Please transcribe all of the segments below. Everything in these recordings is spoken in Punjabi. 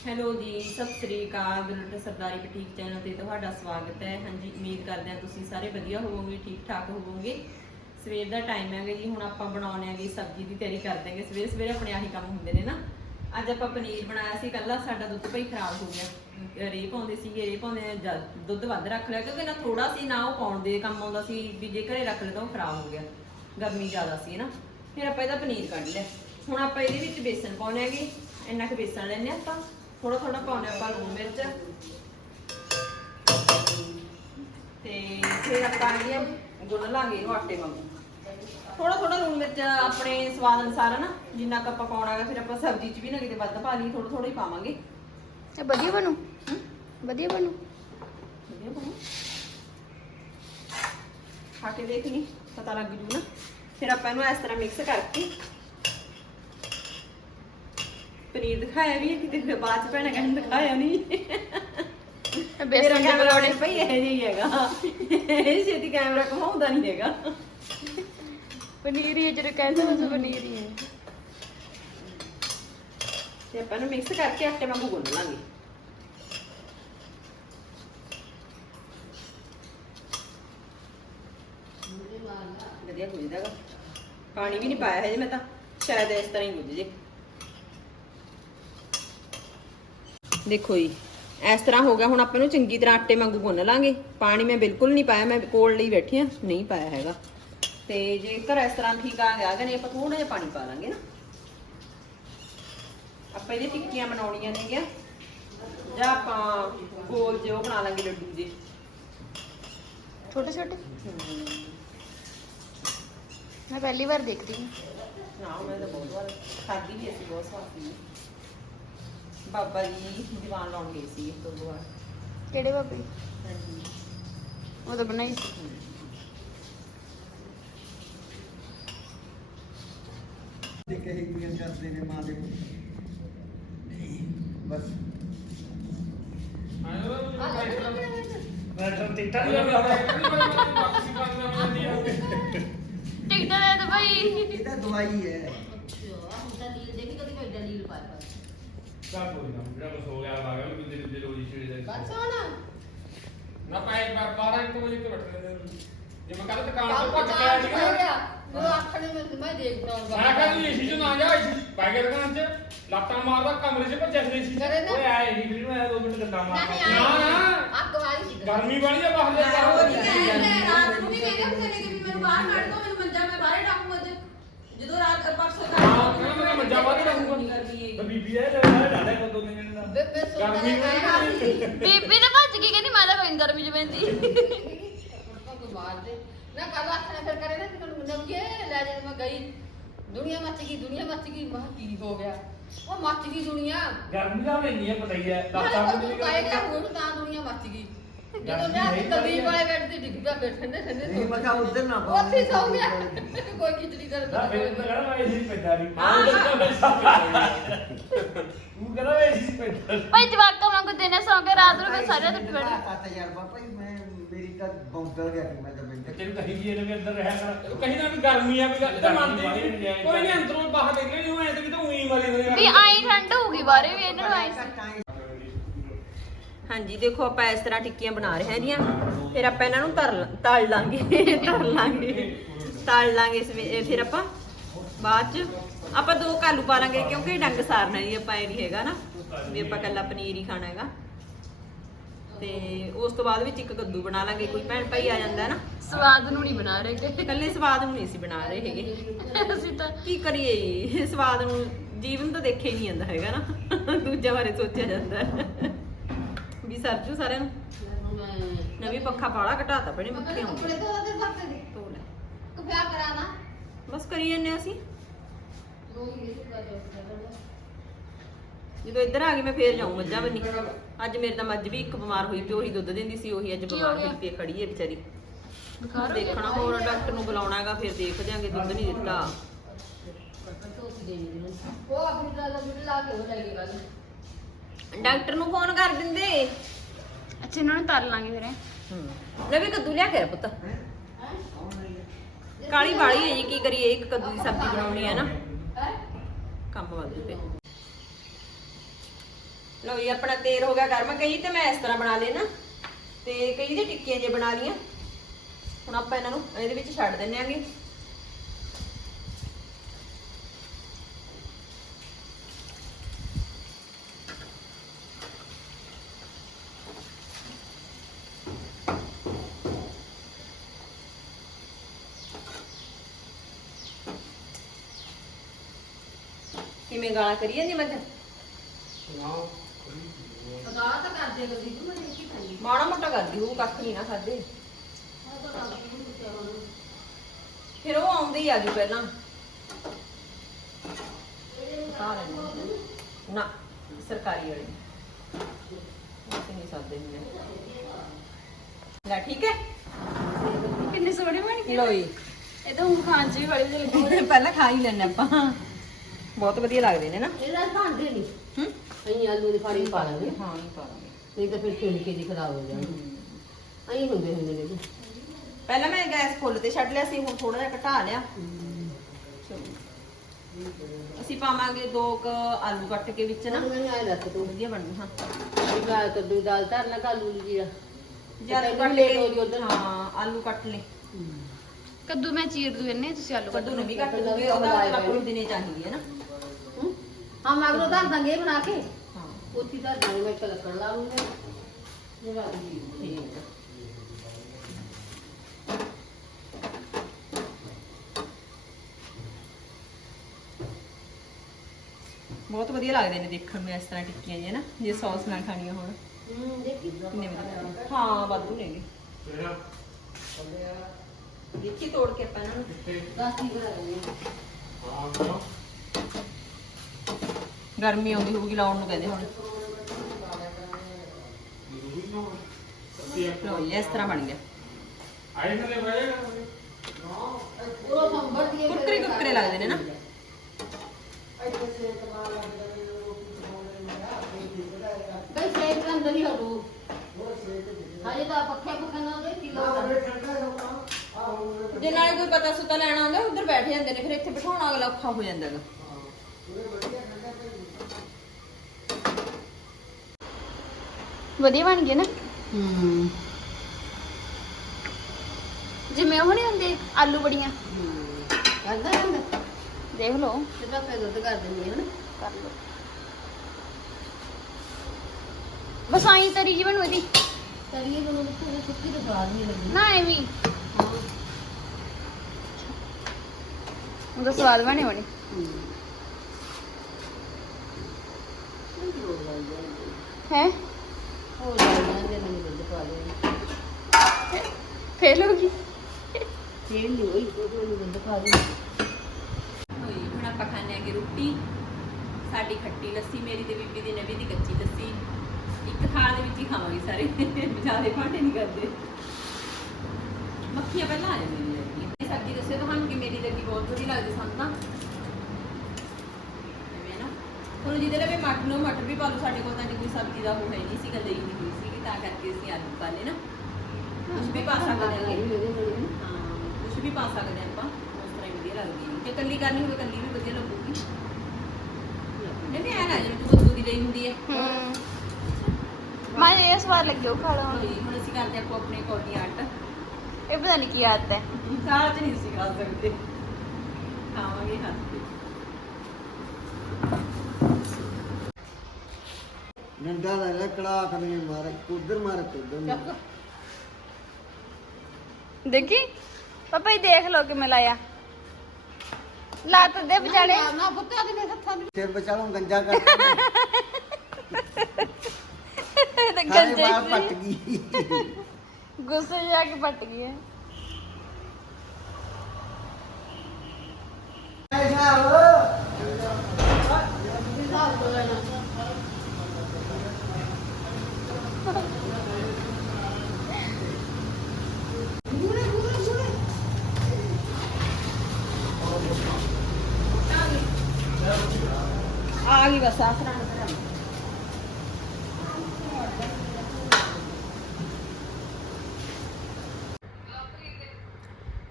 ਹੈਲੋ ਜੀ, ਸਤਿ ਸ੍ਰੀ ਅਕਾਲ। ਬਿਲਟ ਸਰਦਾਰੀ ਬੁਟੀਕ ਚੈਨਲ ਤੇ ਤੁਹਾਡਾ ਸਵਾਗਤ ਹੈ। ਹਾਂਜੀ, ਉਮੀਦ ਕਰਦੇ ਹਾਂ ਤੁਸੀਂ ਸਾਰੇ ਵਧੀਆ ਹੋਵੋਗੇ ਠੀਕ ਠਾਕ ਹੋਵੋਗੇ। ਸਵੇਰ ਦਾ ਟਾਈਮ ਹੈਗਾ ਜੀ, ਹੁਣ ਆਪਾਂ ਬਣਾਉਣੇ ਆਂਗੇ ਸਬਜ਼ੀ ਦੀ ਤਿਆਰੀ ਕਰ ਦਾਂਗੇ ਸਵੇਰੇ ਸਵੇਰੇ ਆਪਣੇ ਆਹੀ ਕੰਮ ਹੁੰਦੇ ਨੇ ਨਾ। ਅੱਜ ਆਪਾਂ ਪਨੀਰ ਬਣਾਇਆ ਸੀ ਕੱਲਾ ਸਾਡਾ ਦੁੱਧ ਭਾਈ ਖਰਾਬ ਹੋ ਗਿਆ। ਰੇ ਪਾਉਂਦੇ ਸੀਗੇ ਰੇ ਪਾਉਂਦੇ ਨੇ ਜਦ ਦੁੱਧ ਵੱਧ ਰੱਖ ਲਿਆ, ਕਿਉਂਕਿ ਨਾ ਥੋੜਾ ਸੀ, ਨਾ ਉਹ ਪਾਉਣ ਦੇ ਕੰਮ ਆਉਂਦਾ ਸੀ, ਵੀ ਜੇ ਘਰੇ ਰੱਖ ਲਿਆ ਤਾਂ ਉਹ ਖਰਾਬ ਹੋ ਗਿਆ। ਗਰਮੀ ਜ਼ਿਆਦਾ ਸੀ ਨਾ ਫਿਰ ਆਪਾਂ ਇਹਦਾ ਪਨੀਰ ਕੱਢ ਲਿਆ। ਹੁਣ ਆਪਾਂ ਇਹਦੇ ਵਿੱਚ ਬੇਸਨ ਪਾਉਣੇ ਹੈਗੇ, ਇੰਨਾ ਕੁ ਬੇਸਨ ਲੈਣੇ ਆਪਾਂ। ਥੋੜਾ ਥੋੜਾ ਪਾਉਣੇ ਆਪਾਂ ਲੂਣ ਮਿਰਚ। ਤੇ ਫਿਰ ਆਪਾਂ ਇਹ ਗੁੰਨ ਲਾਂਗੇ ਇਹਨੂੰ ਆਟੇ ਵਾਂਗੂ। ਥੋੜਾ ਥੋੜਾ ਲੂਣ ਮਿਰਚ ਆਪਣੇ ਸਵਾਦ ਅਨੁਸਾਰ ਨਾ ਜਿੰਨਾ ਕੁ ਆਪਾਂ ਪਾਉਣਾ ਹੈਗਾ ਫਿਰ ਆਪਾਂ ਸਬਜ਼ੀ 'ਚ ਵੀ ਨਾ ਕਿਤੇ ਵੱਧ ਪਾ ਲਈ ਥੋੜਾ ਥੋੜਾ ਹੀ ਪਾਵਾਂਗੇ। ਇਹ ਵਧੀਆ ਬਣੂ? ਵਧੀਆ ਬਣੂ। ਵਧੀਆ ਬਣੂ। ਖਾ ਕੇ ਦੇਖ ਲਈ ਪਤਾ ਲੱਗ ਜੂ ਨਾ। ਫਿਰ ਆਪਾਂ ਇਹਨੂੰ ਇਸ ਤਰ੍ਹਾਂ ਮਿਕਸ ਕਰਕੇ ਪਨੀਰ ਦਿਖਾਇਆ ਵੀ ਹੈ ਕਿਤੇ ਫਿਰ ਬਾਅਦ ਚ ਭੈਣਾ ਕਹਿੰਦੇ ਦਿਖਾਇਆ ਨਹੀਂ। ਮੇਰਾ ਬੇਸਨ ਦੇ ਕੈਮਰਾ ਪਕੌੜੇ ਭਈ ਇਹ ਜਿਹਾ ਹੀ ਹੈਗਾ। ਇਹ ਛੇਤੀ ਕੈਮਰਾ ਘਮਾਉਂਦਾ ਨਹੀਂ ਹੈਗਾ। ਪਨੀਰ ਹੀ ਹੈ ਜਿਹੜੇ ਕਹਿੰਦੇ ਉਸ ਪਨੀਰ ਹੀ ਹੈ। ਤੇ ਆਪਾਂ ਇਹਨੂੰ ਮਿਕਸ ਕਰਕੇ ਆਟੇ ਵਾਂਗੂ ਗੁੰਨ ਲਾਂਗੇ। ਵਧੀਆ ਗੁੰਜਦਾ ਗਾ। ਪਾਣੀ ਵੀ ਨਹੀਂ ਪਾਇਆ ਹਜੇ ਮੈਂ ਤਾਂ। ਸ਼ਾਇਦ ਇਸ ਤਰ੍ਹਾਂ ਹੀ ਗੁੰਜ ਜੇ। ਦੇਖੋ ਜੀ ਇਸ ਤਰ੍ਹਾਂ ਹੋ ਗਿਆ ਹੁਣ ਆਪਾਂ ਇਹਨੂੰ ਚੰਗੀ ਤਰ੍ਹਾਂ ਆਟੇ ਵਾਂਗੂ ਗੁੰਨ ਲਾਂਗੇ। ਪਾਣੀ ਮੈਂ ਬਿਲਕੁਲ ਨਹੀਂ ਪਾਇਆ ਮੈਂ ਕੋਲ ਲਈ ਬੈਠੀ ਆ ਨਹੀਂ ਪਾਇਆ ਹੈਗਾ। ਤੇ ਜੇਕਰ ਇਸ ਤਰ੍ਹਾਂ ਠੀਕ ਆ ਗਿਆ ਗਨੇ ਆਪਾਂ ਥੋੜਾ ਜਿਹਾ ਪਾਣੀ ਪਾ ਲਾਂਗੇ ਨਾ। ਆਪਾਂ ਇਹਦੀ ਟਿੱਕੀਆਂ ਬਣਾਉਣੀਆਂ ਨੇਗੀਆਂ ਜਾਂ ਆਪਾਂ ਗੋਲ ਜਿਹੇ ਉਹ ਬਣਾ ਲਾਂਗੇ ਲੱਡੂ ਜੇ ਛੋਟੇ ਛੋਟੇ? ਮੈਂ ਪਹਿਲੀ ਵਾਰ ਦੇਖਦੀ ਹਾਂ। ਨਾ ਮੈਂ ਤਾਂ ਬਹੁਤ ਵਾਰ ਖਾਧੀ ਵੀ ਅਸੀਂ ਬਹੁਤ ਸਵਾਦ ਸੀ। ਬਾਬਾ ਜੀ ਦੀਵਾਨ ਲਾਉਣ ਗਏ ਸੀ ਇੱਕ ਦੋ ਵਾਰ। ਕਿਹੜੇ ਬਾਬੇ? ਹਾਂਜੀ। ਉਹ ਤਾਂ ਬਣਾਈ ਸੀ। ਦੇ ਕਹੇ ਕਰਦੇ ਨੇ ਮਾਂ ਦੇ ਬਸ। ਬੈਠੋ ਟਿਕਟਾਂ ਟਿਕਟਾਂ ਦੇ ਦੋ ਭਾਈ। ਇਹ ਤਾਂ ਦਵਾਈ ਹੈ। ਚੱਲ ਕੋਈ ਨਾ ਜਿਹੜਾ ਕੁਛ ਹੋ ਗਿਆ ਆ ਗਿਆ ਵੀ ਦਿਲ ਦਿਲ ਹੋਈ ਛੇੜੇ ਦਾ ਨਾ ਪਾਏ 12 1 ਵਜੇ ਤੇ ਬੈਠ ਰਹੇ ਜੇ ਮੈਂ ਕੱਲ ਦੁਕਾਨ ਤੋਂ ਭੱਜ ਕੇ ਆਇਆ ਸੀਗਾ ਮੈਂ ਕਹਿੰਦਾ ਏਸੀ ਚ ਨਾ ਜਾ ਏਸੀ ਗਿਆ ਦੁਕਾਨ ਚ ਲੱਤਾਂ ਮਾਰਦਾ ਕਮਰੇ ਚ ਭੱਜਿਆ ਸੀ ਏਸੀ ਕਰੇ ਨਾ। ਓਏ ਆਏ ਨਹੀਂ ਫਿਰ ਮੈਂ 2 ਮਿੰਟ ਗੱਲਾਂ ਮਾਰਦਾ ਨਾ ਨਾ ਗਰਮੀ ਵਾਲੀ ਆ ਬਾਹਰ ਜਾ ਆਹੋ ਜੀ। ਜਦੋਂ ਰਾਤ ਪਰਸੋਂ ਹਾਂ ਕਹਿੰਦਾ ਮੇਰਾ ਮੰਜਾ ਰਹੂਗਾ ਗਰਮੀ ਤੇ ਬੀਬੀ ਇਹ ਲੈ ਕੋ ਦੋ ਦਿਨ ਦਾ ਗਰਮੀ ਵਾਲੀ ਬੀਬੀ ਨੇ ਭੱਜ ਕੇ ਕਹਿੰਦੀ ਮੈਂ ਤਾਂ ਕੋਈ ਗਰਮੀ ਚ ਬੈੰਦੀ ਨਾ ਕੱਲ ਆਖਣਾ ਫਿਰ ਕਰੇ ਨਾ ਕਿ ਮੈਨੂੰ ਨਵੀਏ ਲੈ ਜਾ ਮੈਂ ਗਈ। ਦੁਨੀਆ ਮੱਚ ਗਈ ਦੁਨੀਆ ਮੱਚ ਗਈ। ਮੈਂ ਕਿਹਾ ਕੀ ਹੋ ਗਿਆ? ਉਹ ਮੱਚ ਗਈ ਦੁਨੀਆ। ਗਰਮੀ ਦਾ ਵੀ ਨਹੀਂ ਹੈ ਪਤਾ ਹੀ ਹੈ ਲੱਤਾਂ ਕਿਹਾ ਨੂੰ ਕੋਈ ਪਾਏਗਾ ਹੁਣ ਤਾਂ ਦੁਨੀਆ ਮੱਚ ਗਈ। ਜਦੋਂ ਗਰਮੀ ਲਿਆ ਨਹੀਂ ਕੇ ਕਬੀ ਪਈ ਹੈ। ਵਾਲੇ ਬੈਠ ਤੇ ਡਿੱਗ ਪਿਆ ਬੈਠੇ ਨੇ ਠੰਡੇ ਨਹੀਂ ਮੈਂ ਕਿਹਾ ਉੱਧਰ ਨਾ ਪਾਓ। ਉੱਥੇ ਹੀ ਸੌ ਗਿਆ। ਕੋਈ ਖਿਚੜੀ ਕਰ ਨਾ ਫਿਰ ਤੂੰ ਕਹਿੰਦਾ ਮੈਂ ਏਸੀ ਪੈਂਦਾ ਨਹੀਂ ਹਾਂ। ਤੂੰ ਕਹਿੰਦਾ ਮੈਂ ਏਸੀ ਪੈਂਦਾ ਭਾਈ ਜਵਾਕਾਂ ਵਾਂਗੂ ਦਿਨੇ ਸੌਂ ਕੇ ਰਾਤ ਨੂੰ ਫਿਰ ਸਾਰੇ ਟੁੱਟ ਪੜੇ ਤਾਂ ਤਜਰਬਾ ਭਾਈ ਮੈਂ ਮੇਰੀ ਤਾਂ ਬੌਂਦਲ ਗਿਆ ਸੀ ਮੈਂ ਤਾਂ ਬਿੰਦ ਤੈਨੂੰ ਕਹੀ ਜੀ ਇਹਨੇ ਵੀ ਅੰਦਰ ਰਹਿਆ ਕਰ ਕਹੀਂ ਨਾ ਵੀ ਗਰਮੀ ਆ ਵੀ ਗੱਲ ਤਾਂ ਮੰਨਦੀ ਨਹੀਂ ਕੋਈ ਨਹੀਂ ਅੰਦਰੋਂ ਬਾਹਰ ਨਿਕਲੇ ਨਹੀਂ ਐ ਤੇ ਵੀ ਤਾਂ ਉਹੀ ਮਾਰੀ ਹੋਈ ਵੀ ਆਈ ਠੰਡ ਹੋਊਗੀ ਬਾਰੇ ਵੀ ਇਹਨਾਂ ਨੂੰ ਆਈ ਸੀ। ਹਾਂਜੀ ਦੇਖੋ ਆਪਾਂ ਇਸ ਤਰ੍ਹਾਂ ਟਿੱਕੀਆਂ ਬਣਾ ਰਹੇ ਹਾਂ ਇਹਦੀਆਂ ਫਿਰ ਆਪਾਂ ਇਹਨਾਂ ਨੂੰ ਤਰ ਤਲ ਲਾਂਗੇ ਤਰ ਲਾਂਗੇ ਤਲ ਲਾਂਗੇ ਇਹ ਫਿਰ ਆਪਾਂ ਬਾਅਦ ਚ ਆਪਾਂ ਦੋ ਕਾਲੂ ਪਾ ਲਾਂਗੇ ਕਿਉਂਕਿ ਡੰਗ ਸਾਰਨਾ ਜੀ ਆਪਾਂ ਇਹ ਨਹੀਂ ਹੈਗਾ ਨਾ ਵੀ ਆਪਾਂ ਕੱਲਾ ਪਨੀਰ ਹੀ ਖਾਣਾ ਹੈਗਾ। ਤੇ ਉਸ ਤੋਂ ਬਾਅਦ ਵਿੱਚ ਇੱਕ ਕੱਦੂ ਬਣਾ ਲਾਂਗੇ ਕੋਈ ਭੈਣ ਭਾਈ ਆ ਜਾਂਦਾ ਹੈ ਨਾ। ਸਵਾਦ ਨੂੰ ਨਹੀਂ ਬਣਾ ਰਹੇ ਕਿ। ਇਕੱਲੇ ਸਵਾਦ ਨੂੰ ਨਹੀਂ ਸੀ ਬਣਾ ਰਹੇ ਹੈਗੇ। ਅਸੀਂ ਤਾਂ ਕੀ ਕਰੀਏ ਜੀ? ਸਵਾਦ ਨੂੰ ਜੀਵਨ ਤਾਂ ਦੇਖਿਆ ਹੀ ਨਹੀਂ ਜਾਂਦਾ ਹੈਗਾ ਨਾ। ਦੂਜੇ ਬਾਰੇ ਸੋਚਿਆ ਜਾਂਦਾ। ਹੈ। ਸਰਜੂ ਸਾਰਿਆਂ ਨੂੰ? ਨਵੀਂ ਪੱਖਾ ਪਾਲਾ ਘਟਾਤਾ ਪਣੇ ਪੱਖੇ ਕੱਪੜੇ ਧੋ ਦੇ ਲੈ। ਬਸ ਕਰੀ ਜੰਨੇ ਅਸੀਂ। ਦੇ ਜਦੋਂ ਇੱਧਰ ਆ ਗਈ ਮੈਂ ਫੇਰ ਜਾਊਂ ਮੱਝਾਂ ਬੰਨੀ। ਅੱਜ ਮੇਰੇ ਤਾਂ ਮੱਝ ਵੀ ਇੱਕ ਬਿਮਾਰ ਹੋਈ ਪਈ ਉਹੀ ਦੁੱਧ ਦਿੰਦੀ ਸੀ ਉਹੀ ਅੱਜ ਕੀ ਬਿਮਾਰ ਹੋ ਗਿਆ? ਹੋਈ ਪਈ ਹੈ, ਖੜੀ ਹੈ ਵਿਚਾਰੀ। ਦੇਖਣਾ ਹੋਰ ਡਾਕਟਰ ਨੂੰ ਬੁਲਾਉਣਾ ਹੈਗਾ ਫਿਰ ਦੇਖ ਦਿਆਂਗੇ ਦੁੱਧ ਨਹੀਂ ਦਿੱਤਾ। ਉਹ ਆਪਣੀ ਗੱਲ ਦਾ ਬਿੱਲ ਲਾ ਕੇ ਲੈ ਕੇ ਗੱਲ ਡਾਕਟਰ ਨੂੰ ਫੋਨ ਕਰ ਦਿੰਦੇ। ਅੱਛਾ ਇਹਨਾਂ ਨੂੰ ਤਲ ਲਾਂਗੇ ਫਿਰ। ਇਹ। ਨਵੀਂ ਕੱਦੂ ਲਿਆ ਕੇ ਪੁੱਤ। ਕਾਲੀ ਵਾਲੀ ਹੈ ਜੀ ਕੀ ਕਰੀਏ ਇੱਕ ਕੱਦੂ ਦੀ ਸਬਜ਼ੀ ਬਣਾਉਣੀ ਹੈ ਨਾ। ਕੰਮ ਵਾਧੂ ਤੇ। ਲਓ ਜੀ ਆਪਣਾ ਤੇਲ ਹੋ ਗਿਆ ਗਰਮ। ਕਈ ਤੇ ਮੈਂ ਇਸ ਤਰ੍ਹਾਂ ਬਣਾ ਲਏ ਨਾ। ਤੇ ਕਈ ਦੇ ਟਿੱਕੀਆਂ ਜੇ ਬਣਾ ਲੀਆਂ ਹੁਣ ਆਪਾਂ ਇਹਨਾਂ ਨੂੰ ਇਹਦੇ ਵਿੱਚ ਛੱਡ ਦਿੰਨੇ ਆਂਗੇ। ਕਿਵੇਂ ਗਾਲਾਂ ਕਰੀ ਜਾਂਦੀ ਮੱਝ? ਤਾਂ ਕਰਦੇ ਮੈਨੂੰ ਕੀ ਖਾਂਦੀ ਮਾੜਾ ਮੋਟਾ ਕਰਦੀ ਉਹ ਕੱਖ ਨਹੀਂ ਨਾ ਖਾਦੇ। ਉਹ ਤਾਂ ਕਰਦੀ ਫਿਰ ਉਹ ਆਉਂਦੇ ਹੀ ਆਜੂ ਪਹਿਲਾਂ। ਲੈਂਦੇ ਆ। ਨਾ ਸਰਕਾਰੀ ਵਾਲੇ। ਅਸੀਂ ਨਹੀਂ ਸਕਦੇ ਹੁੰਦੇ। ਲੈ ਠੀਕ ਹੈ? ਕਿੰਨੇ ਸੋਹਣੇ ਬਣ ਗਏ ਲੋ ਜੀ। ਇਹ ਤਾਂ ਹੁਣ ਖਾਣ ਚ ਵੀ ਬੜੇ ਵਧੀਆ ਲੱਗੇ ਪਹਿਲਾਂ ਖਾ ਹੀ ਲੈਣੇ ਆਪਾਂ। ਬਹੁਤ ਵਧੀਆ ਲੱਗਦੇ ਨੇ ਨਾ। ਇਹਦਾ ਭਾਂਡੇ ਨਹੀਂ ਹੂੰ? ਅਸੀਂ ਆਲੂ ਦੀ ਫਾੜੀ ਪਾ ਲਾਂਗੇ। ਹਾਂ ਨਹੀਂ ਪਾਵਾਂਗੇ ਨਹੀਂ ਤਾਂ ਫਿਰ ਖੇਡ ਕੇ ਦੀ ਖਰਾਬ ਹੋ ਜਾਣੀ ਅਸੀਂ ਹੁੰਦੇ ਹੁੰਦੇ ਨੇ ਜੀ। ਪਹਿਲਾਂ ਮੈਂ ਗੈਸ ਫੁੱਲ ਤੇ ਛੱਡ ਲਿਆ ਸੀ ਹੁਣ ਥੋੜਾ ਜਿਹਾ ਘਟਾ ਲਿਆ। ਅਸੀਂ ਪਾਵਾਂਗੇ ਦੋ ਕ ਆਲੂ ਕੱਟ ਕੇ ਵਿੱਚ ਨਾ। ਨਾ ਮੈਨੂੰ ਆਇਆ ਦੱਸ ਤੂੰ ਵਧੀਆ ਬਣੂ ਹਾਂ। ਇਹ ਗਾ ਕੱਦੂ ਦੀ ਦਾਲ ਧਰਨਾ ਕਾਲੂ ਜੇ ਆਲੂ ਕੱਟ ਕੇ ਹਾਂ ਆਲੂ ਕੱਟ ਲੈ ਕੱਦੂ ਮੈਂ ਚੀਰ ਦੂ ਇਹਨੇ ਤੁਸੀਂ ਆਲੂ ਕੱਟ ਕੱਦੂ ਨੂੰ ਵੀ ਕੱਟ ਲੂਗੇ ਉਹਦਾ ਆਪਾਂ ਨੂੰ ਦਿਨੇ ਚਾਹੀਦੀ ਹੈ ਨਾ ਹੂੰ? ਹਾਂ ਮਗਰੋਂ ਧਰ ਦਾਂਗੇ ਇਹ ਬਣਾ ਕੇ ਹਾਂ ਉੱਥੀ ਧਰ ਦਾਂਗੇ ਮੈਂ ਇੱਕ ਲੱਕੜ ਲਾ ਲੂੰਗੀ ਜਗਾ ਦੀ ਠੀਕ ਹੈ ਬਹੁਤ ਵਧੀਆ ਲੱਗਦੇ ਨੇ ਦੇਖਣ ਨੂੰ ਇਸ ਤਰ੍ਹਾਂ ਟਿੱਕੀਆਂ ਜਿਹੀਆਂ ਨਾ ਜੇ ਸੌਸ ਨਾਲ ਖਾਣੀਆਂ ਹੋਣ ਹੂੰ ਦੇਖੀ ਕਿੰਨੇ ਵਧੀਆ ਲੱਗਦੇ। ਹਾਂ ਵਾਧੂ ਨੇਗੇ ਤੇਰਾ ਦੇਖੀ ਤੋੜ ਕੇ ਆਪਾਂ ਇਹਨਾਂ ਨੂੰ ਦਾਸੀ ਬਣਾ ਹਾਂ। ਕਿਉਂ ਗਰਮੀ ਆਉਂਦੀ ਹੋਊਗੀ ਲਾਉਣ ਨੂੰ ਕਹਿੰਦੇ ਹੁਣ। ਲਓ ਜੀ, ਇਸ ਤਰ੍ਹਾਂ ਬਣ ਗਿਆ। ਪੂਰਾ ਸੰਭਰ ਦੀ ਕੁਰਕਰੇ ਕੁਰਕਰੇ ਲੱਗਦੇ ਨੇ ਨਾ। ਕਈ ਸੇਕ ਦਾ ਅੰਦਰ ਹੀ ਹਟੂ ਹਜੇ ਤਾਂ ਪੱਖੇ ਪੱਖੇ ਨਾਲ ਦੇ ਕਿਲੋ ਜੇ ਨਾਲੇ ਕੋਈ ਪਤਾ ਸੁਤਾ ਲੈਣਾ ਹੁੰਦਾ ਉੱਧਰ ਬੈਠ ਜਾਂਦੇ ਨੇ ਫਿਰ ਇੱਥੇ ਬਿਠਾਉਣਾ ਅਗਲਾ ਔਖਾ ਹੋ ਜਾਂਦਾ ਹੈਗਾ। ਵਧੀਆ ਬਣ ਗਏ ਨਾ? ਹੂੰ। ਜਿਵੇਂ ਉਹ ਨਹੀਂ ਹੁੰਦੇ ਆਲੂ ਬੜੀਆਂ। ਕਰਦਾ ਹੁੰਦਾ ਦੇਖ ਲਓ। ਤਾਂ ਫੇਰ ਦੁੱਧ ਕਰ ਦਿੰਦੀ ਹੈ ਨਾ ਕਰ ਲਓ। ਬਸ ਆਈ ਤਰੀ ਜੀ ਬਣੂ ਇਹਦੀ। ਤਰੀਏ ਪੂਰੀ ਸੁੱਕੀ ਤਾਂ ਸਵਾਦ ਨਹੀਂ ਲੱਗਦੀ ਨਾ ਐਵੇਂ। ਉਹਦਾ ਸਵਾਦ ਬਣੇ ਹੋਣੇ। ਹੈ? ਹੋ ਜਾਂਦੇ ਨੇ ਦੁੱਧ ਪਾ ਦੇ ਫੇਲ ਹੋ ਗਈ ਫੇਰ ਨਹੀਂ ਹੋਈ ਉਹ ਨੂੰ ਦੁੱਧ ਪਾ ਦੇ ਹੋਈ, ਹੁਣ ਆਪਾਂ ਖਾਣੇ ਆਗੇ ਰੋਟੀ। ਸਾਡੀ ਖੱਟੀ ਲੱਸੀ, ਮੇਰੀ ਤੇ ਬੀਬੀ ਦੀ ਨਵੀਂ ਦੀ ਕੱਚੀ ਲੱਸੀ। ਇੱਕ ਥਾਲ ਦੇ ਵਿੱਚ ਹੀ ਖਾਵਾਂਗੇ ਸਾਰੇ। ਜ਼ਿਆਦਾ ਭਾਂਡੇ ਨਹੀਂ ਕਰਦੇ। ਮੱਖੀਆਂ ਪਹਿਲਾਂ ਆ ਜਾਂਦੀਆਂ ਨੇ ਲੱਗਦੀਆਂ ਇਹ ਸਬਜ਼ੀ ਦੱਸਿਓ ਤੁਹਾਨੂੰ ਕਿ ਮੇਰੀ ਲੱਗੀ ਬਹੁਤ ਵਧੀਆ ਲੱਗਦੀ ਸਾਨੂੰ ਤਾਂ। ਐਵੇਂ ਨਾ। ਹੁਣ ਜਿਹਦੇ ਲਈ ਮਟਰ ਨੂੰ ਮਟਰ ਵੀ ਪਾ ਲਓ ਸਾਡੇ ਕੋਲ ਤਾਂ ਨਹੀਂ ਕੋਈ ਸਬਜ਼ੀ ਦਾ ਉਹ ਹੈ ਨਹੀਂ ਸੀ ਲਈ ਨਹੀਂ ਹੋਈ ਸੀ ਤਾਂ ਕਰਕੇ ਅਸੀਂ ਆਲੂ ਪਾ ਲਏ ਨਾ। ਕੁਝ ਵੀ ਪਾ ਸਕਦੇ ਹਾਂ। ਹਾਂ ਕੁਝ ਵੀ ਪਾ ਸਕਦੇ ਹਾਂ ਆਪਾਂ। ਉਸ ਤਰ੍ਹਾਂ ਹੀ ਵਧੀਆ ਲੱਗਦੀ ਹੈ। ਜੇ ਕੱਲੀ ਕਰਨੀ ਹੋਵੇ ਕੱਲੀ ਵੀ ਵਧੀਆ ਲੱਗੂਗੀ। ਨਹੀਂ ਨਹੀਂ ਐ ਨਾ ਜਿਵੇਂ ਕੱਦੂ ਦੀ ਲਈ ਹੁੰਦੀ ਹੈ। ਹੂੰ। ਮੈਂ ਇਹ ਸਵਾਦ ਲੱਗਿਓ ਖਾ ਲਵਾਂ ਹੋਈ, ਹੁਣ ਅਸੀਂ ਕਰਦੇ ਆਪੋ ਆਪਣੇ ਕੌਡੀਆਂ ਆਟ। ਇਹ ਪਤਾ ਨਹੀਂ ਕੀ ਆਦਤ ਹੈ। ਸਾਲ ਚ ਨਹੀਂ ਅਸੀਂ ਖਾ ਸਕਦੇ। ਖਾਵਾਂਗੇ ਹੱਥ ਤੇ। ਡੰਡਾ ਲੈ ਲੈ ਕੜਾ ਖਨੇ ਮਾਰ ਕੁਦਰ ਮਾਰ ਕੁਦਰ ਦੇਖੀ? ਪਾਪਾ ਇਹ ਦੇਖ ਲਓ ਕਿਵੇਂ ਲਾਇਆ। ਲੱਤ ਦੇ ਵਿਚਾਲੇ। ਨਾ ਪੁੱਤਿਆ ਦੇ ਮੇਰੇ ਹੱਥਾਂ ਦੇ। ਸਿਰ ਬਚਾਲੋਂ ਗੰਜਾ ਕਰ ਤੇ ਗੰਜੇ ਬਾਹਰ ਪੱਟ ਗਈ। ਗੁੱਸੇ 'ਚ ਜਾ ਕੇ ਪੱਟ ਗਈ ਆ ਗਈ ਬਸ ਆਸਰਾ।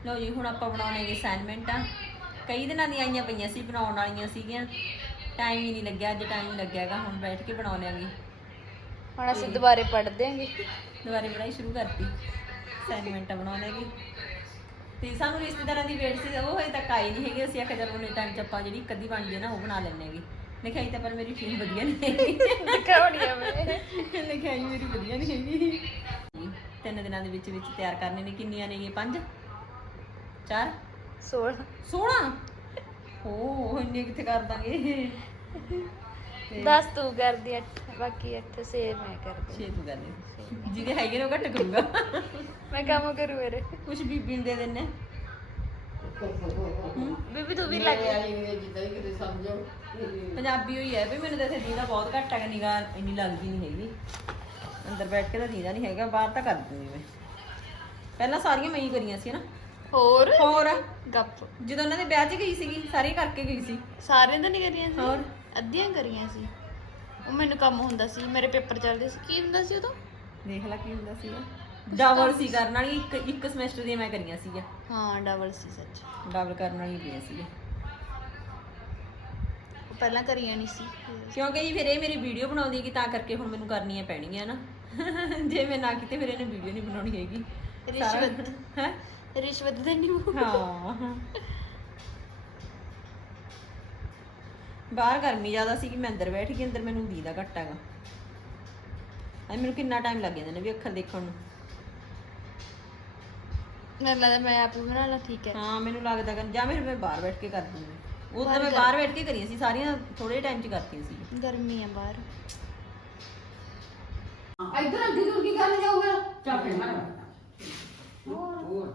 ਲਓ ਜੀ ਹੁਣ ਆਪਾਂ ਬਣਾਉਣੇ ਨੇ ਅਸਾਈਨਮੈਂਟਾਂ ਕਈ ਦਿਨਾਂ ਦੀਆਂ ਆਈਆਂ ਪਈਆਂ ਸੀ ਬਣਾਉਣ ਵਾਲੀਆਂ ਸੀਗੀਆਂ। ਟਾਈਮ ਹੀ ਨਹੀਂ ਲੱਗਿਆ ਅੱਜ ਟਾਈਮ ਲੱਗਿਆਗਾ ਹੁਣ ਬੈਠ ਕੇ ਬਣਾਉਣੇ ਆਂਗੇ। ਹੁਣ ਅਸੀਂ ਦੁਬਾਰੇ ਪੜ੍ਹ ਦਿਆਂਗੇ ਦੁਬਾਰੇ ਪੜਾਈ ਸ਼ੁਰੂ ਕਰਤੀ ਅਸਾਈਨਮੈਂਟਾਂ ਬਣਾਉਣੇ ਆਂਗੇ ਤੇ ਸਾਨੂੰ ਰਿਸ਼ਤੇਦਾਰਾਂ ਦੀ ਵੇਟ ਸੀ ਉਹ ਹਜੇ ਤੱਕ ਆਈ ਨਹੀਂ ਹੈਗੀ। ਅਸੀਂ ਆਖਿਆ ਚਲੋ ਉਹਨੇ ਟਾਈਮ ਚ ਆਪਾਂ ਜਿਹੜੀ ਕਦੀ ਬਣ ਜੇ ਨਾ ਉਹ ਬਣਾ ਲੈਣੇ ਆਂਗੇ। ਲਿਖਾਈ ਤਾਂ ਪਰ ਮੇਰੀ ਟੀਮ ਵਧੀਆ ਨਹੀਂ ਹੈਗੀ। ਦਿਖਾਉਣੀ ਆ ਮੈਂ। ਲਿਖਾਈ ਮੇਰੀ ਵਧੀਆ ਨਹੀਂ ਹੈਗੀ। ਤਿੰਨ ਦਿਨਾਂ ਦੇ ਵਿੱਚ ਵਿੱਚ ਤਿਆਰ ਕਰਨੇ ਨੇ ਕਿੰਨੀਆਂ ਨੇ ਇਹ ਪੰਜ? ਚਾਰ? 16 16 ਓ ਇੰਨੇ ਕਿੱਥੇ ਕਰ ਦਾਂਗੇ? ਤੇ 10 ਤੂੰ ਕਰਦੀ 8 ਬਾਕੀ 8 ਸੇ ਮੈਂ ਕਰਦੀ। ਛੇ ਤੂੰ ਕਰਨੇ ਜਿਹਦੇ ਹੈਗੇ ਨੇ ਉਹ ਘੱਟ ਕਰੂਗਾ। ਮੈਂ ਕੰਮ ਕਰੂ ਮੇਰੇ ਕੁਛ ਬੀਬੀ ਨੂੰ ਦੇ ਦਿੰਨੇ ਬੀਬੀ ਤੂੰ ਵੀ ਲੱਗ ਜਿੱਦਾਂ ਹੀ ਕਿਤੇ ਸਮਝੋ। ਪੰਜਾਬੀ ਹੋਈ ਹੈ ਵੀ ਮੈਨੂੰ ਤਾਂ ਇੱਥੇ ਦੀਦਾ ਬਹੁਤ ਘੱਟ ਹੈ ਨਿਗਾਹ ਇੰਨੀ ਲੱਗਦੀ ਨਹੀਂ ਹੈਗੀ। ਅੰਦਰ ਬੈਠ ਕੇ ਤਾਂ ਦੀਦਾ ਨਹੀਂ ਹੈਗਾ ਬਾਹਰ ਤਾਂ ਕਰ ਦਿੰਦੀ ਮੈਂ। ਪਹਿਲਾਂ ਸਾਰੀਆਂ ਮੈਂ ਹੀ ਕਰੀਆਂ ਸੀ ਨਾ ਹੋਰ? ਹੋਰ। ਗੱਪ। ਜਦੋਂ ਉਹਨਾਂ ਦੇ ਵਿਆਹ 'ਚ ਗਈ ਸੀਗੀ ਸਾਰੀ ਕਰਕੇ ਗਈ ਸੀ। ਸਾਰਿਆਂ ਦਾ ਨਹੀਂ ਕਰੀਆਂ ਸੀ? ਹੋਰ? ਅੱਧੀਆਂ ਕਰੀਆਂ ਸੀ। ਉਹ ਮੈਨੂੰ ਕੰਮ ਹੁੰਦਾ ਸੀ ਮੇਰੇ ਪੇਪਰ ਚੱਲਦੇ ਸੀ। ਕੀ ਹੁੰਦਾ ਸੀ ਉਦੋਂ? ਦੇਖ ਲੈ ਕੀ ਹੁੰਦਾ ਸੀਗਾ। ਡਬਲ ਸੀ ਕਰਨ ਵਾਲੀ ਇੱਕ ਇੱਕ ਸਮੈਸਟਰ ਦੀਆਂ ਮੈਂ ਕਰੀਆਂ ਸੀਗਾ ਹਾਂ ਡਬਲ ਸੀ ਸੱਚ। ਡਬਲ ਕਰਨ ਵਾਲੀ ਪਈਆਂ ਸੀਗੇ ਉਹ ਪਹਿਲਾਂ ਕਰੀਆਂ ਨਹੀਂ ਸੀ। ਕਿਉਂਕਿ ਜੀ ਫਿਰ ਇਹ ਮੇਰੀ ਵੀਡੀਓ ਬਣਾਉਂਦੀ ਕਿ ਤਾਂ ਕਰਕੇ ਹੁਣ ਮੈਨੂੰ ਕਰਨੀਆਂ ਪੈਣੀਆਂ ਨਾ। ਜੇ ਮੈਂ ਨਾ ਕੀਤੇ ਫਿਰ ਇਹਨੇ ਵੀਡੀਓ ਨਹੀਂ ਬਣਾਉਣੀ ਹੈਗੀ। ਰਿਸ਼ਵਤ। ਹੈ? ਰਿਸ਼ਵਤ ਦੇਣੀ ਪਊ। ਹਾਂ। ਬਾਹਰ ਗਰਮੀ ਜ਼ਿਆਦਾ ਸੀ ਕਿ ਮੈਂ ਅੰਦਰ ਬੈਠ ਗਈ ਅੰਦਰ ਮੈਨੂੰ ਦੀਦਾ ਘੱਟ ਹੈਗਾ। ਐ ਮੈਨੂੰ ਕਿੰਨਾ ਟਾਈਮ ਲੱਗ ਜਾਂਦਾ ਨੇ ਵੀ ਅੱਖਰ ਦੇਖਣ ਨੂੰ। ਮੈਨੂੰ ਲੱਗਦਾ ਮੈਂ ਆਪ ਬਣਾ ਲਾ ਠੀਕ ਹੈ। ਹਾਂ ਮੈਨੂੰ ਲੱਗਦਾ ਕਿ ਜਾਂ ਫਿਰ ਮੈਂ ਬਾਹਰ ਬੈਠ ਕੇ ਕਰ ਦਿੰਦੀ ਉਹ ਤਾਂ ਮੈਂ ਬਾਹਰ ਬੈਠ ਕੇ ਕਰੀਆਂ ਸੀ ਸਾਰੀਆਂ ਥੋੜੇ ਟਾਈਮ 'ਚ ਕਰਤੀਆਂ ਸੀ। ਗਰਮੀ ਆ ਬਾਹਰ। ਇੱਧਰ ਅੱਗੇ ਦੂਰ ਕੀ ਕਰਨ ਜਾਊਗਾ ਚਾਪੇ ਮਾਰ ਹੋਰ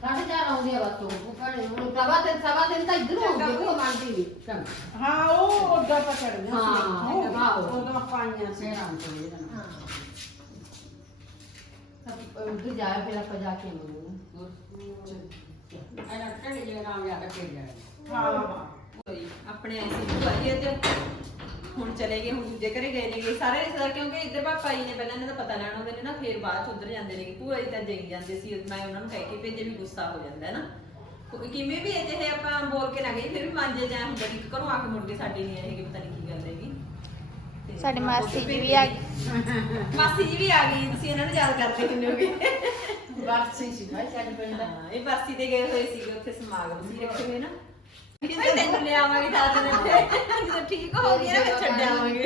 ਸਾਢੇ ਚਾਰ ਆਉਂਦੀ ਆ ਬਸ ਉਹ ਭੈਣੇ ਹੁਣ ਸਵਾ ਤੇ ਸਵਾ ਦਿਨ ਤਾਂ ਇੱਧਰ ਹੋ ਗਏ ਉਹ ਮੰਨਦੀ ਨਹੀਂ ਚੰਗਾ। ਹਾਂ ਉਹ ਉੱਡਾ ਪਕੜ ਗਿਆ ਹਾਂ, ਸੀ ਹਾਂ। ਉਦੋਂ ਪਾਈਆਂ ਸੀ। ਰਾਮ ਤੋਂ ਇਹਦੇ ਨਾਲ। ਹਾਂ ਸਭ ਉੱਧਰ ਜਾਇਆ ਫਿਰ ਆਪਾਂ ਜਾ ਕੇ ਆਉਂਦੇ ਇਹਨਾਂ ਕਿਹੜੇ ਜੇ ਨਾਮ ਯਾਦ ਕੇ ਜਾਏ ਕੋਈ ਆਪਣੇ ਆਏ ਸੀ ਭੂਆ ਜੀ ਅੱਜ ਹੁਣ ਚਲੇ ਗਏ ਹੁਣ ਦੂਜੇ ਘਰੇ ਗਏ ਨੇਗੇ। ਸਾਰੇ ਰਿਸ਼ਤੇਦਾਰ ਕਿਉਂਕਿ ਇੱਧਰ ਪਾਪਾ ਜੀ ਨੇ ਪਹਿਲਾਂ ਇਹਨਾਂ ਦਾ ਪਤਾ ਲੈਣਾ ਹੁੰਦੇ ਨੇ ਨਾ ਫਿਰ ਬਾਅਦ ਚ ਉਧਰ ਜਾਂਦੇ ਨੇ ਭੂਆ ਜੀ ਤਾਂ ਜਾਈ ਜਾਂਦੇ ਸੀ ਮੈਂ ਉਹਨਾਂ ਨੂੰ ਕਹਿ ਕੇ ਭੇਜੇ ਵੀ ਗੁੱਸਾ ਹੋ ਜਾਂਦਾ ਹੈ ਨਾ। ਕਿਉਂਕਿ ਕਿਵੇਂ ਵੀ ਇਹ ਜਿਹੇ ਆਪਾਂ ਬੋਲ ਕੇ ਨਾ ਗਏ ਫਿਰ ਵੀ ਮਨ ਜੇ ਜਾਂ ਹੁੰਦਾ ਕਿ ਘਰੋਂ ਆ ਕੇ ਮੁੜ ਕੇ ਸਾਡੇ ਨਹੀਂ ਆਏਗੀ ਪਤਾ ਨਹੀਂ ਕੀ ਗੱਲ ਹੈਗੀ। ਤੇ ਸਾਡੀ ਮਾਸੀ ਜੀ ਵੀ। ਆ ਗਈ। ਮਾਸੀ ਜੀ ਵੀ ਆ ਗਈ ਤੁਸੀਂ ਇਹਨਾਂ ਨੂੰ ਯਾਦ ਕਰਦੇ ਹੁੰਦੇ ਹੋਗੇ ਬਾਰਸੀ ਸੀ ਭਾਈ ਸਾਡੇ ਪਿੰਡ ਦਾ। ਹਾਂ, ਇਹ ਬਰਸੀ ਤੇ ਗਏ ਹੋਏ ਸੀਗੇ ਉੱਥੇ ਸਮਾਗਮ ਸੀ ਰੱਖੇ ਹੋਏ ਨਾ। ਕਿਤੇ ਤੈਨੂੰ ਲੈ ਆਵਾਂਗੇ ਤਾਂ ਦਿਨ ਇੱਥੇ। ਜਦੋਂ ਠੀਕ ਹੋ ਗਿਆ ਨਾ ਛੱਡ ਆਵਾਂਗੇ।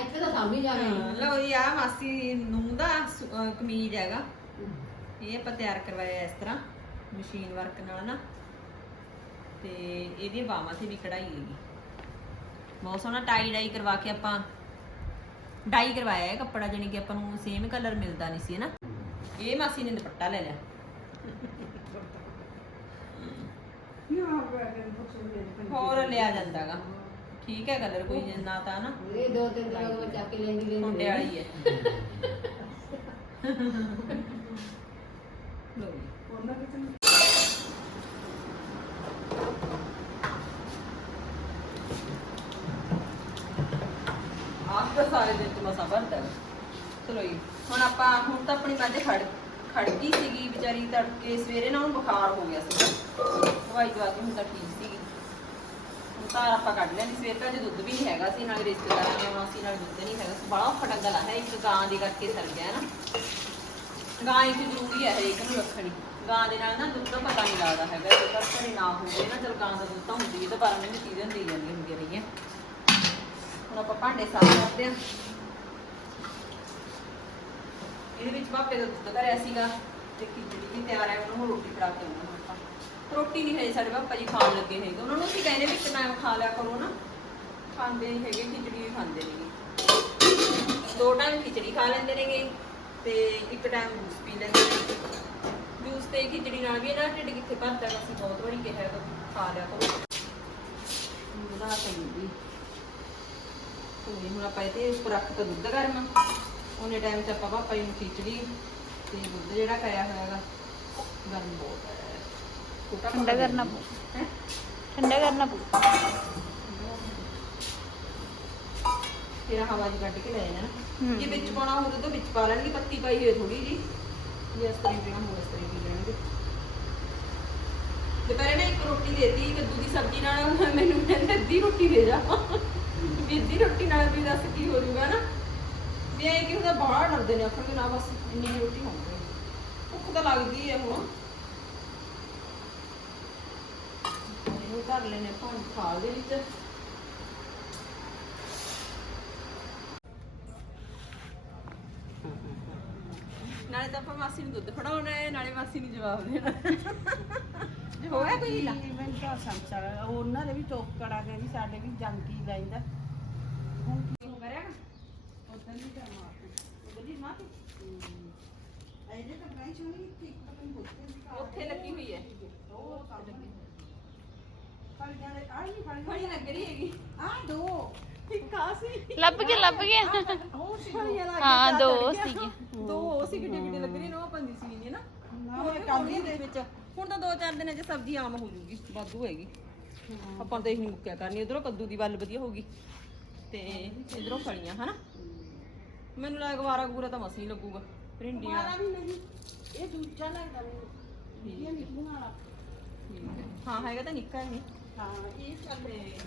ਇੱਥੇ ਤਾਂ ਸਾਹਮਣੇ ਜਾਵੇ ਹਾਂ, ਲਓ ਜੀ ਆ ਮਾਸੀ ਨੂੰ ਦਾ ਸੁ- ਅਹ ਕਮੀਜ਼ ਹੈਗਾ। ਇਹ ਆਪਾਂ ਤਿਆਰ ਕਰਵਾਇਆ ਇਸ ਤਰ੍ਹਾਂ ਮਸ਼ੀਨ ਵਰਕ ਨਾਲ ਨਾ। ਤੇ ਇਹਦੀਆਂ ਬਾਹਾਂ ਤੇ ਵੀ ਕਢਾਈ ਹੈਗੀ। ਬਹੁਤ ਸੋਹਣਾ ਟਾਈ ਡਾਈ ਕਰਵਾ ਕੇ ਆਪਾਂ ਡਾਈ ਕਰਵਾਇਆ ਹੈ ਕੱਪੜਾ ਜਾਣੀ ਕਿ ਆਪਾਂ ਨੂੰ ਸੇਮ ਕਲਰ ਮਿਲਦਾ ਨਹੀਂ ਸੀ ਨਾ? ਇਹ ਮਾਸੀ ਨੇ ਦੁਪੱਟਾ ਲੈ ਲਿਆ। ਹੋਰ ਲਿਆ ਜਾਂਦਾਗਾ। ਠੀਕ ਹੈ ਕਲਰ ਕੋਈ ਨਾ ਤਾਂ ਨਾ। ਇਹ ਦੋ ਤਿੰਨ ਦਿਨ ਉਹ ਚੱਕ ਕੇ ਲੈਂਦੀ ਲੈਂਦੀ ਮੁੰਡੇ ਵਾਲੀ ਹੈ। ਤਾਂ ਸਾਰੇ ਦਿਨ ਤੋਂ ਮਸਾ ਭਰਦਾ। ਚਲੋ ਜੀ ਹੁਣ ਆਪਾਂ ਹੁਣ ਤਾਂ ਆਪਣੀ ਬਾਜੇ ਖੜ ਖੜ ਗਈ ਸੀਗੀ ਵਿਚਾਰੀ ਤੜਕੇ, ਸਵੇਰੇ ਨਾ ਉਹਨੂੰ ਬੁਖਾਰ ਹੋ ਗਿਆ ਸੀ ਦਵਾਈ ਦਵਾ ਕੇ ਹੁਣ ਤਾਂ ਠੀਕ ਸੀਗੀ। ਹੁਣ ਤਾਂ ਆਪਾਂ ਕੱਢ ਲੈਂਦੀ, ਸਵੇਰ ਤਾਂ ਜੇ ਦੁੱਧ ਵੀ ਨਹੀਂ ਹੈਗਾ ਸੀ, ਨਾਲ ਰਿਸ਼ਤੇਦਾਰਾਂ ਨੇ ਆਉਣਾ ਸੀ, ਨਾਲ ਦੁੱਧ ਨਹੀਂ ਹੈਗਾ ਸੀ। ਬੜਾ ਫਟੰਗਾ ਲਾ ਇੱਕ ਗਾਂ ਦੇ ਕਰਕੇ ਸਰ ਗਿਆ ਨਾ। ਗਾਂ ਇੱਕ ਜ਼ਰੂਰੀ ਹੈ ਹਰੇਕ ਨੂੰ ਰੱਖਣੀ। ਗਾਂ ਦੇ ਨਾਲ ਨਾ ਦੁੱਧ ਦਾ ਪਤਾ ਨਹੀਂ ਲੱਗਦਾ ਹੈਗਾ, ਜੇ ਪਰ ਘਰੇ ਨਾ ਹੋਵੇ ਨਾ, ਚਲ ਗਾਂ ਦਾ ਦੁੱਧ ਤਾਂ ਹੁੰਦੀ ਹੈ ਤਾਂ ਪਰ ਮੈਨੂੰ ਚੀਜ਼ਾਂ ਦੇ ਜਾਂਦੀਆਂ ਹੁੰਦੀਆਂ ਰਹੀਆਂ। ਹੁਣ ਆਪਾਂ ਭਾਂਡੇ ਸਾਫ਼ ਕਰਦੇ ਹਾਂ। ਇਹਦੇ ਵਿੱਚ ਪਾਪੇ ਦਾ ਦੁੱਧ ਕਰਿਆ ਸੀਗਾ ਤੇ ਖਿਚੜੀ ਵੀ ਤਿਆਰ ਹੈ ਉਹਨੂੰ ਰੋਟੀ ਫੜਾ ਕੇ ਆਉਣਾ ਹੁਣ ਆਪਾਂ। ਰੋਟੀ ਨਹੀਂ ਹੈ ਸਾਡੇ ਪਾਪਾ ਜੀ ਖਾਣ ਲੱਗੇ ਹੈਗੇ। ਉਹਨਾਂ ਨੂੰ ਅਸੀਂ ਕਹਿੰਦੇ ਵੀ ਟਾਈਮ ਖਾ ਲਿਆ ਕਰੋ ਨਾ। ਖਾਂਦੇ ਨਹੀਂ ਹੈਗੇ, ਖਿਚੜੀ ਵੀ ਖਾਂਦੇ ਨੇਗੇ। ਦੋ ਟਾਈਮ ਖਿਚੜੀ ਖਾ ਲੈਂਦੇ ਨੇਗੇ ਤੇ ਇੱਕ ਟਾਈਮ ਜੂਸ ਪੀ ਲੈਂਦੇ ਨੇ ਜੂਸ ਤੇ ਖਿਚੜੀ ਨਾਲ ਵੀ ਇਹਦਾ ਢਿੱਡ ਕਿੱਥੇ ਭਰਦਾ ਅਸੀਂ ਬਹੁਤ ਵਾਰੀ ਕਿਹਾ ਹੈਗਾ ਖਾ ਲਿਆ ਕਰੋ। ਬਣਾ ਕੇ ਨਹੀਂ ਹੁਣ ਆਪਾਂ ਇਹਦੇ ਉੱਪਰ ਰੱਖ ਕੇ ਦੁੱਧ ਗਰਮ। ਉਹਨੇ ਟਾਈਮ ਤੇ ਆਪਾਂ ਪਾਪਾ ਜੀ ਨੂੰ ਖਿਚੜੀ ਤੇ ਦੁੱਧ ਜਿਹੜਾ ਕਰਿਆ ਹੋਇਆ ਹੈਗਾ ਗਰਮ ਬਹੁਤ ਹੈ। ਛੋਟਾ ਠੰਡਾ ਕਰਨਾ ਪਊ। ਹੈਂ? ਠੰਡਾ ਕਰਨਾ ਪਊ। ਫਿਰ ਹਵਾ ਜੀ ਕੱਢ ਕੇ ਲੈ ਜਾਣਾ। ਜੇ ਵਿੱਚ ਪਾਉਣਾ ਹੋਵੇ ਤਾਂ ਵਿੱਚ ਪਾ ਲੈਣਗੇ ਪੱਤੀ ਪਾਈ ਹੋਈ ਥੋੜੀ ਜੀ ਜੇ ਇਸ ਤਰ੍ਹਾਂ ਪੀਣਾ ਹੋਵੇ ਇਸ ਤਰ੍ਹਾਂ ਪੀ ਲੈਣਗੇ। ਦੁਪਹਿਰੇ ਨਾ ਇੱਕ ਰੋਟੀ ਦੇਤੀ ਕੱਦੂ ਦੀ ਸਬਜ਼ੀ ਨਾਲ। ਮੈਨੂੰ ਕਹਿੰਦੇ ਅੱਧੀ ਰੋਟੀ ਦੇ ਜਾ। ਵੀ ਅੱਧੀ ਰੋਟੀ ਨਾਲ ਵੀ ਦੱਸ ਕੀ ਹੋ ਜਾਊਗਾ ਨਾ। ਵੀ ਇਹ ਕਿ ਉਹਦਾ ਬਾਹਰ ਡਰਦੇ ਨੇ, ਆਖਣਗੇ ਨਾ ਬਸ ਇੰਨੀ ਜਿਹੀ ਰੋਟੀ ਖਾਉਂਗੇ ਭੁੱਖ ਤਾਂ ਲੱਗਦੀ ਹੈ ਹੁਣ। ਇਹਨੂੰ ਧਰ ਲੈਨੇ ਭਾਂ ਥਾਲ ਦੇ ਵਿੱਚ। ਨਾਲੇ ਤਾਂ ਆਪਾਂ ਮਾਸੀ ਨੂੰ ਦੁੱਧ ਫੜਾਉਣਾ ਹੈ, ਨਾਲੇ ਮਾਸੀ ਨੂੰ ਜਵਾਬ ਦੇਣਾ ਹੋਇਆ ਕੋਈ ਹੀਲਾ? ਮੈਨੂੰ ਤਾਂ ਸੰਸਾਰ ਉਹਨਾਂ ਦੇ ਵੀ ਚੋਕ ਕੜਾ ਕੇ ਵੀ ਸਾਡੇ ਵੀ ਜੰਕੀ ਲੈਂਦਾ ਹੁਣ ਉੱਥੇ ਲੱਗੀ ਹੋਈ ਹੈ। ਉਹ ਕੰਮ ਲੱਗੀ ਫੜ ਜਾਣੇ ਆ ਨਹੀਂ ਫੜ ਫੜੀ ਲੱਗ ਰਹੀ ਹੈਗੀ ਆ ਦੋ ਇੱਕ ਆ ਸੀ ਲੱਭ ਗਿਆ ਲੱਭ ਗਿਆ। ਉਹ ਸੀ ਫੜੀਆਂ ਲੱਗ ਹਾਂ ਗਈਆਂ, ਦੋ ਚੜ੍ਹ ਗਿਆ। ਸੀਗੇ ਦੋ ਉਹ ਸੀ ਕਿੱਡੇ ਕਿੱਡੇ ਲੱਗ ਰਹੀ ਨੇ ਉਹ ਪੰਦੀ ਸੀ ਨਹੀਂ ਨਾ। ਨਾ ਹੋਰ ਮੈਂ ਵੀ ਕੰਮ ਹੋਣੀ ਦੇ ਵਿੱਚ। ਹੁਣ ਤਾਂ ਦੋ ਚਾਰ ਦਿਨਾਂ 'ਚ ਸਬਜ਼ੀ ਆਮ ਹੋ ਜੂਗੀ ਵਾਧੂ ਹੈਗੀ। ਆਪਾਂ ਤਾਂ ਇਹੀ ਮੁੱਕਿਆ ਕਰਨੀ ਇਧਰੋਂ ਕੱਦੂ ਦੀ ਵੱਲ ਵਧੀਆ ਹੋਗੀ ਤੇ ਇਧਰੋਂ ਫਲੀਆਂ ਹਨਾ? ਮੈਨੂੰ ਲੱਗ ਵਾਰਾ ਗੂਰਾ ਤਾਂ ਮਸੀਂ ਲੱਗੂਗਾ। ਭਿੰਡੀਆਂ। ਮਾਰਾ ਵੀ ਨਹੀਂ ਇਹ ਦੂਜਾ ਲੱਗਦਾ ਮੈਨੂੰ। ਇਹ ਨਿਕਲਣ ਵਾਲਾ। ਹਾਂ। ਹੈਗਾ ਤਾਂ ਨਿੱਕਾ ਹੀ ਹਾਂ ਇਹ ਚੱਲੇ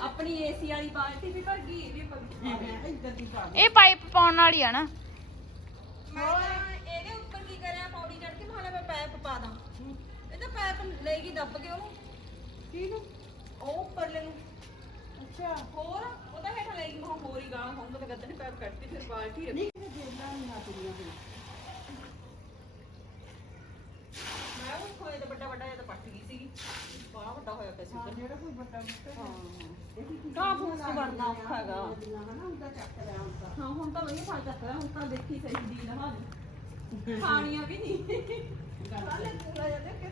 ਆਪਣੀ ਏਸੀ ਵਾਲੀ ਪਾਰਟੀ ਵੀ ਭਰ ਗਈ ਇਹ ਵੀ ਭਰ ਗਈ। ਆ ਇੱਧਰ ਦੀ ਪਾ ਇਹ ਪਾਈਪ ਪਾਉਣ ਵਾਲੀ ਆ ਨਾ। ਮੈਂ ਤਾਂ ਇਹਦੇ ਉੱਪਰ ਕੀ ਕਰਿਆ ਪੌੜੀ ਚੜ ਕੇ ਮਹਾਲਾ ਮੈਂ ਪੈਪ ਪਾ ਦਾਂ। ਇਹ ਤਾਂ ਪੈਪ ਲੈਗੀ ਦੱਬ ਕੇ ਉਹਨੂੰ। ਕਿਹਨੂੰ? ਉਹ ਉੱਪਰਲੇ ਨੂੰ। ਅੱਛਾ। ਹੋਰ? ਉਹਦਾ ਹੇਠਾਂ ਲੈਗੀ ਮੈਂ ਕਿਹਾ ਹੋਰ ਹੀ ਗਾਣਾ ਹੋਊਗਾ ਤਾਂ ਗੱਦਨ ਪੈਪ ਕੱਟਦੀ ਫਿਰ ਬਾਲਟੀ ਰੱਖੀ। ਨਹੀਂ ਕਿਤੇ ਦੇਣਾ ਨਹੀਂ ਆ ਕੁੜੀਆਂ ਫਿਰ ਮੈਂ ਉਹ ਖੋਏ ਦਾ ਵੱਡਾ ਵੱਡਾ ਜਿਹਾ ਤਾਂ ਪੱਟ ਗਈ ਸੀਗੀ। ਬੜਾ ਵੱਡਾ ਹੋਇਆ ਪਿਆ ਸੀ ਹਾਂ ਉੱਧਰ। ਜਿਹੜਾ ਕੋਈ ਵੱਡਾ ਬੁੱਟਾ ਹਾਂ। ਗਾਹ ਫੂਸ ਚ ਵੜਨਾ ਔਖਾ ਹੈਗਾ। ਹਨਾ ਉਹਦਾ ਚੱਕ ਲਿਆ ਹੁੰਦਾ। ਹਾਂ ਹੁਣ ਤਾਂ ਫਲ ਚੱਕ ਰਿਹਾ ਹੁਣ ਤਾਂ ਦੇਖੀ ਸਹੀ ਦੀ ਦਿਖਾ ਦੇ ਖਾਣੀਆਂ ਵੀ ਨਹੀਂ। ਸਾਲੇ ਪੂਰਾ ਜਿਹਾ ਦੇਖ ਕੇ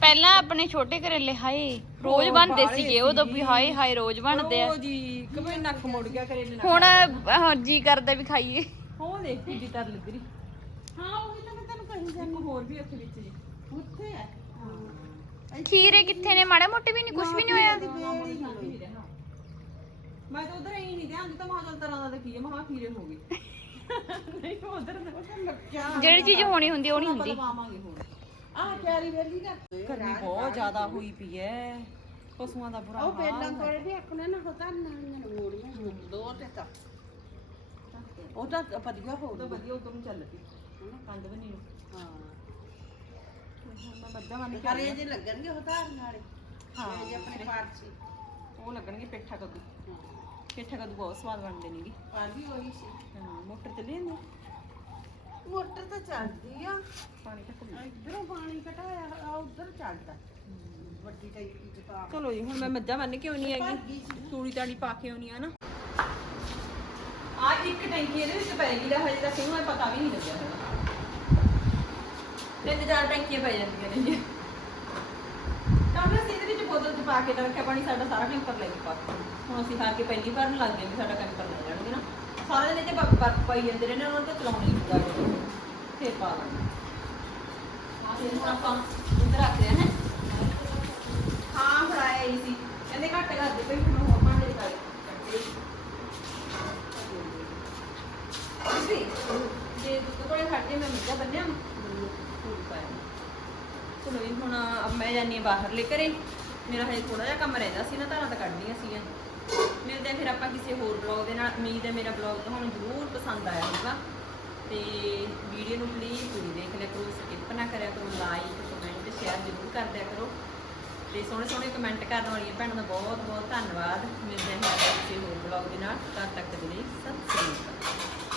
ਪਹਿਲਾਂ ਆਪਣੇ ਛੋਟੇ ਕਰੇਲੇ ਹਾਏ ਰੋਜ਼ ਬਣਦੇ ਸੀਗੇ ਉਦੋਂ ਵੀ ਹਾਏ ਹਾਏ ਰੋਜ਼ ਬਣਦੇ ਆ। ਉਹ ਜੀ ਕਮੇ ਨੱਕ ਮੁੜ ਗਿਆ ਕਰੇਲੇ ਨਾਲ ਹੁਣ ਆਹ ਜੀ ਕਰਦਾ ਵੀ ਖਾਈਏ। ਉਹ ਦੇਖ ਕਿੱਡੀ ਤਰ ਲੱਗ ਰਹੀ ਹਾਂ ਉਹੀ ਤਾਂ ਮੈਂ ਤੈਨੂੰ ਕਹੀ ਇੱਕ ਹੋਰ ਵੀ ਉੱਥੇ ਵਿੱਚ ਜੀ। ਉੱਥੇ ਹੈ? ਹਾਂ। ਖੀਰੇ ਕਿੱਥੇ ਨੇ? ਮਾੜੇ ਮੋਟੇ ਵੀ ਨਹੀਂ ਕੁਝ ਵੀ ਨਹੀਂ ਹੋਇਆ? ਮੈਂ ਤਾਂ ਉਧਰ ਹੀ ਨਹੀਂ ਧਿਆਨ ਦਿੱਤਾ ਮਹਾਂ ਚੱਲ ਤਰ੍ਹਾਂ ਦਾ ਦੇਖੀ ਜੇ ਮਹਾਂ ਖੀਰੇ ਹੋ ਗਏ। ਨਹੀਂ ਉਧਰ ਲੱਗਿਆ ਜਿਹੜੀ ਚੀਜ਼ ਹੋਣੀ ਹੁੰਦੀ ਉਹ ਨਹੀਂ ਹੁੰਦੀ। ਪਾਵਾਂਗੇ ਹੁਣ ਆਹ ਕੈਰੀ ਵੇਲੀ ਦਾ ਗਰਮੀ ਬਹੁਤ ਜ਼ਿਆਦਾ ਹੋਈ ਪਈ ਐ। ਪਸ਼ੂਆਂ ਦਾ ਬੁਰਾ ਉਹ ਹਾਲ ਬੇਲਾਂ ਹੈ। ਕੋਲੇ ਵੀ ਆਪਣੇ ਨਾ ਹੋਤਾ ਨਾ ਮੋੜੀਆਂ ਦੋ ਤੇ ਤਾਂ। ਉਹ ਤਾਂ ਵਧੀਆ ਹੋ ਉਹ ਤਾਂ ਵਧੀਆ ਉਧਰ ਨੂੰ ਚੱਲ ਪਈ। ਕੰਦ ਬਣੀ ਨੂੰ ਹਾਂ। ਮੈਂ ਬੰਨ ਕੇ ਕਰੇ ਜੇ ਲੱਗਣਗੇ ਹੋਤਾਰ ਨਾਲੇ ਹਾਂ। ਇਹ ਜੇ ਆਪਣੇ ਪਾਰਟ ਸੀ ਹਾਂ। ਉਹ ਲੱਗਣਗੇ ਪੇਠਾ ਕੱਦੂ। ਪੇਠਾ ਕੱਦੂ ਬਹੁਤ ਸਵਾਦ ਬਣਦੇ ਨੇਗੇ। ਪਾਰ ਵੀ ਹੋਈ ਸੀ। ਹਾਂ ਮੋਟਰ ਤੇ ਲੈਂਦੇ ਮੋਟਰ ਤਾਂ ਚੱਲਦੀ ਆ। ਪਾਣੀ। ਇਧਰੋਂ ਪਾਣੀ ਘਟਾਇਆ ਆ ਉਧਰ ਚੱਲਦਾ ਵੱਡੀ ਟੈਂਕੀ ਚ ਪਾ ਚਲੋ ਜੀ ਹੁਣ ਮੈਂ ਮੱਝਾਂ ਬੰਨ ਕੇ ਆਉਣੀ ਭਰ ਹੈਗੀ ਗਈ ਸੀ ਤੂੜੀ ਤਾੜੀ ਪਾ ਕੇ ਆਉਣੀ ਆ ਨਾ। ਆ ਇੱਕ ਟੈਂਕੀ ਇਹਦੇ ਵਿੱਚ ਪੈ ਗਈ ਦਾ ਹਜੇ ਤੱਕ ਇਹਨੂੰ ਪਤਾ ਵੀ ਨਹੀਂ ਲੱਗਿਆ। ਹੈਗਾ ਤਿੰਨ ਚਾਰ ਟੈਂਕੀਆਂ ਪੈ ਜਾਂਦੀਆਂ ਨੇ ਜੀ। ਕਾਹਦਾ ਅਸੀਂ ਇਹਦੇ ਵਿੱਚ ਬੋਤਲ ਚ ਪਾ ਕੇ ਤਾਂ ਰੱਖਿਆ ਪਾਣੀ ਸਾਡਾ ਸਾਰਾ ਟੈਂਕਰ ਲੈ ਕੇ ਪਾ ਦਿੱਤਾ। ਹੁਣ ਅਸੀਂ ਹਾਰ ਕੇ ਪਹਿਲੀ ਵਾਰ ਲੱਗ ਗਏ ਵੀ ਸਾਡਾ ਟੈਂਕਰ ਲੈ ਜਾਣਗੇ ਨਾ। ਸਾਰੇ ਦਿਨ ਪਾਈ ਜਾਂਦੇ ਰਹੇ ਨੇ ਉਹਨਾਂ ਨੂੰ ਤਾਂ ਚਲਾਉਣਾ ਪਊਗਾ। ਫੇਰ ਪਾ ਲਾਂਗੇ ਹੁਣ ਆਪਾਂ ਇੱਧਰ ਰੱਖਦੇ ਹਾਂ? ਹਾਂ ਫਰਾਇਆ ਹੀ ਸੀ। ਕਹਿੰਦੇ ਘੱਟ ਕਰ ਦੇ ਭਈ ਹੁਣ ਹੋਰ ਭਾਂਡੇ ਕਰ ਅਸੀਂ ਜੇ। ਦੁੱਧ ਕੋਲੇ ਖੜ ਜੇ ਮੈਂ ਮਿੱਠਾ ਬੰਨਿਆ ਚਲੋ ਜੀ ਹੁਣ ਅਬ ਮੈਂ ਜਾਨੀ ਹਾਂ ਬਾਹਰ ਲੈ ਕਰੇ ਮੇਰਾ ਹਜੇ ਥੋੜਾ ਜਿਹਾ ਕੰਮ ਰਹਿੰਦਾ ਸੀ ਨਾ ਧਾਰਾਂ ਤਾਂ ਕੱਢਣੀਆਂ ਸੀਗੀਆਂ। ਮਿਲਦੇ ਫਿਰ ਆਪਾਂ ਕਿਸੇ ਹੋਰ ਬਲੌਗ ਦੇ ਨਾਲ ਉਮੀਦ ਹੈ ਮੇਰਾ ਬਲੌਗ ਤੁਹਾਨੂੰ ਜ਼ਰੂਰ ਪਸੰਦ ਆਇਆ ਹੋਊਗਾ। ਤੇ ਵੀਡੀਓ ਨੂੰ ਪਲੀਜ਼ ਪੂਰੀ ਦੇਖ ਲਿਆ ਕਰੋ ਸਕਿਪ ਨਾ ਕਰਿਆ ਕਰੋ ਲਾਈਕ ਕਮੈਂਟ ਸ਼ੇਅਰ ਜ਼ਰੂਰ ਕਰ ਦਿਆ ਕਰੋ। ਤੇ ਸੋਹਣੇ ਸੋਹਣੇ ਕਮੈਂਟ ਕਰਨ ਵਾਲੀਆਂ ਭੈਣਾਂ ਦਾ ਬਹੁਤ ਬਹੁਤ ਧੰਨਵਾਦ। ਮਿਲਦੇ ਹਾਂ ਕਿਸੇ ਹੋਰ ਬਲੌਗ ਦੇ ਨਾਲ। ਤਦ ਤੱਕ ਦੇ ਲਈ ਸਤਿ